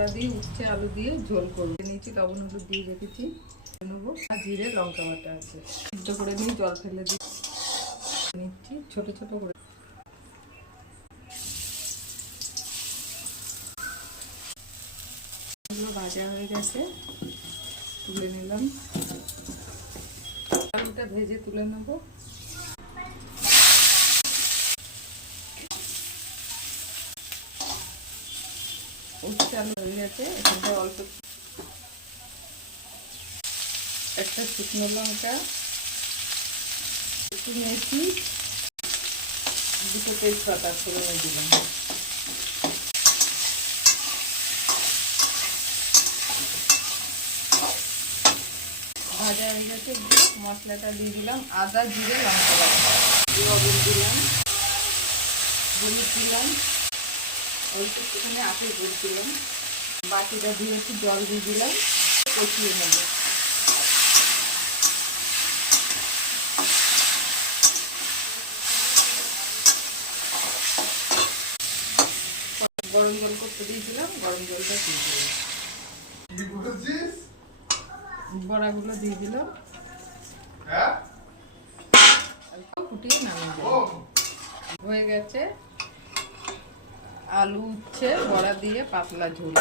বড়া দিয়ে উচ্ছে আলু দিয়ে ঝোল করবো। নিয়েছি লবণ হলুদ দিয়ে রেখেছি, নেবো। আর জিরে লঙ্কা বাটা আছে, সিদ্ধ করে নিয়ে জল ফেলে দিয়ে নিচ্ছি ছোট ছোট করে। ভাজা হয়ে গেছে, তুলে নিলাম। আলুটা ভেজে তুলে নেবো। উচ্ছে আলু হয়ে গেছে, এখানটা অল্প একটা শুকনো লঙ্কা, একটু মেথি, দুটো তেজপাতা ফোড়নে দিলাম। ভাজা হয়ে গেছে, মশলাটা দিয়ে দিলাম। আদা জিরে লঙ্কা বাটা, লবণ দিলাম, হলুদ দিলাম, অল্প একটুখানি আখের গুড় দিলাম। বাটিটা দিয়ে একটু জল দিয়ে দিলাম, কষিয়ে নেব। গরম জল করতে দিয়েছিলাম, গরম জলটা দিয়ে দিলাম। বড়াগুলো দিয়ে দিলাম, ফুটিয়ে নামিয়ে দিলাম। হয়ে গেছে আলু উচ্ছে বড়া দিয়ে পাতলা ঝোল।